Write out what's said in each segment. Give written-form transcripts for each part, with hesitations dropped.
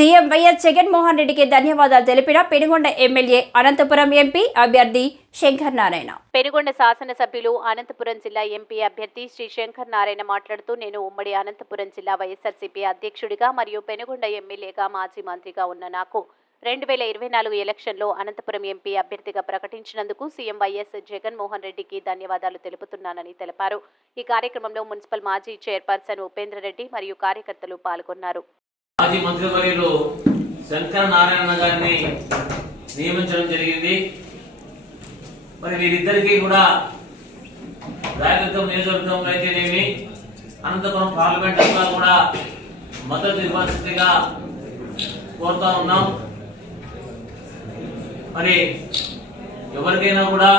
CM YS Jaganmohan రెడ్డికి ధన్యవాదాలు తెలిపిన పెనుగొండ ఎమ్మెల్యే అనంతపురం ఎంపీ అభ్యర్థి శంకర్ నారాయణ. పెనుగొండ శాసనసభ్యులు అనంతపురం జిల్లా ఎంపీ అభ్యర్థి శ్రీ శంకర్ నారాయణ మాట్లాడుతూ, నేను ఉమ్మడి అనంతపురం జిల్లా వైఎస్ఆర్సీపీ అధ్యక్షుడిగా మరియు పెనుగొండ ఎమ్మెల్యేగా మాజీ మంత్రిగా ఉన్న నాకు 2024 ఎలక్షన్లో అనంతపురం ఎంపీ అభ్యర్థిగా ప్రకటించినందుకు సీఎం వైఎస్ జగన్మోహన్ రెడ్డికి ధన్యవాదాలు తెలుపుతున్నానని తెలిపారు. ఈ కార్యక్రమంలో మున్సిపల్ మాజీ చైర్పర్సన్ ఉపేంద్రరెడ్డి మరియు కార్యకర్తలు పాల్గొన్నారు. మాజీ మంత్రివర్యులు శంకర్ నారాయణ గారిని నియమించడం జరిగింది. మరి వీరిద్దరికీ కూడా రాయదుర్గం నియోజకవర్గంలో అయితేనేమి అనంతపురం పార్లమెంట్ అంతా కూడా మద్దతు ఇవ్వాల్సిందిగా కోరుతా ఉన్నాం. మరి ఎవరికైనా కూడా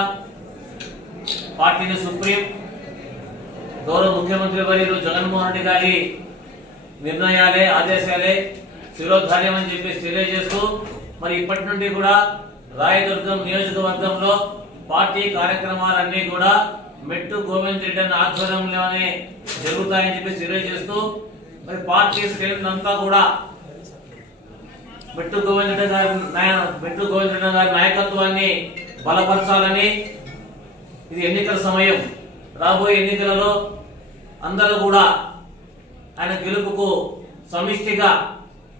పార్టీని సుప్రీం గౌరవ ముఖ్యమంత్రి వర్యులు జగన్మోహన్ రెడ్డి గారి నిర్ణయాలే ఆదేశాలే శిరోధార్యం అని చెప్పేసి తెలియజేస్తూ, మరి ఇప్పటి నుండి కూడా రాయదుర్గం నియోజకవర్గంలో పార్టీ కార్యక్రమాలన్నీ కూడా మెట్టు గోవింద్ రెడ్డి అన్న ఆధ్వర్యంలోనే జరుగుతాయని చెప్పేసి తెలియజేస్తూ, మరి పార్టీ శ్రేణులు అంతా కూడా మెట్టు గోవింద్ రెడ్డి గారి నాయకత్వాన్ని బలపరచాలని, ఇది ఎన్నికల సమయం, రాబోయే ఎన్నికలలో అందరూ కూడా ఆయన గెలుపుకు సమిష్టిగా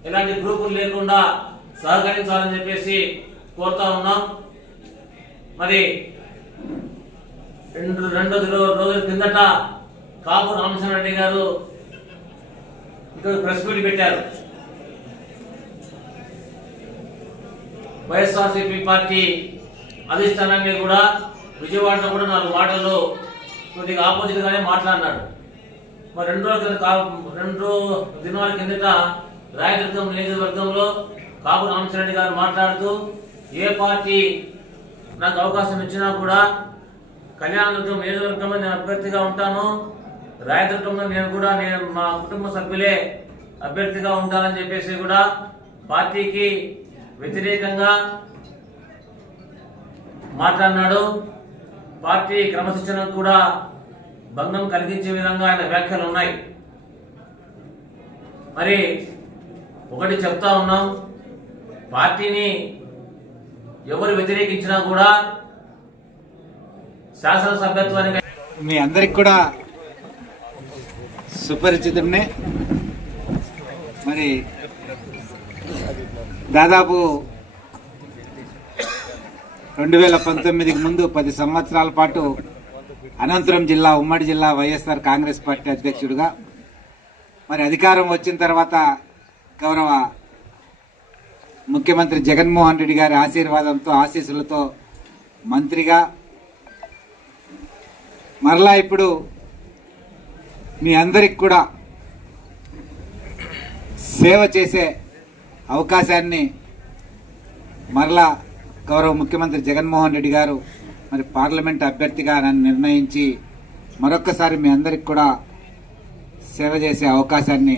ఎలాంటి గ్రూపులు లేకుండా సహకరించాలని చెప్పేసి కోరుతా ఉన్నాం. మరి రెండు రోజుల కిందట కాపు రామచంద్రరెడ్డి గారు ఇక్కడ ప్రెస్ మీట్ పెట్టారు. వైఎస్ఆర్సీపీ పార్టీ అధిష్టానాన్ని కూడా విజయవాడలో కూడా 4 మాటల్లో కొద్దిగా ఆపోజిట్ గానే మాట్లాడినాడు. మరి 2 దినాల కిందట రాయదుర్గం నియోజకవర్గంలో కాపు రామచంద్రరెడ్డి గారు మాట్లాడుతూ, ఏ పార్టీ నాకు అవకాశం ఇచ్చినా కూడా కళ్యాణదుర్గం నియోజకవర్గంలో నేను అభ్యర్థిగా ఉంటాను, రాయదుర్గంలో నేను మా కుటుంబ సభ్యులే అభ్యర్థిగా ఉంటానని చెప్పేసి కూడా పార్టీకి వ్యతిరేకంగా మాట్లాడినాడు. పార్టీ క్రమశిక్షణకు కూడా భంగం కలిగించే విధంగా ఆయన వ్యాఖ్యలు ఉన్నాయి. మరి ఒకటి చెప్తా ఉన్నాం, పార్టీని ఎవరు వ్యతిరేకించినా కూడా శాసనసభ్యత్వానికి మీ అందరికి కూడా సుపరిచితమే. మరి దాదాపు 2019కి ముందు 10 సంవత్సరాల పాటు అనంతపురం జిల్లా ఉమ్మడి జిల్లా వైఎస్ఆర్ కాంగ్రెస్ పార్టీ అధ్యక్షుడిగా, మరి అధికారం వచ్చిన తర్వాత గౌరవ ముఖ్యమంత్రి జగన్మోహన్ రెడ్డి గారి ఆశీర్వాదంతో ఆశీస్సులతో మంత్రిగా, మరలా ఇప్పుడు మీ అందరికి కూడా సేవ చేసే అవకాశాన్ని మరలా గౌరవ ముఖ్యమంత్రి జగన్మోహన్ రెడ్డి గారు మరి పార్లమెంట్ అభ్యర్థిగా నన్ను నిర్ణయించి మరొక్కసారి మీ అందరికి కూడా సేవ చేసే అవకాశాన్ని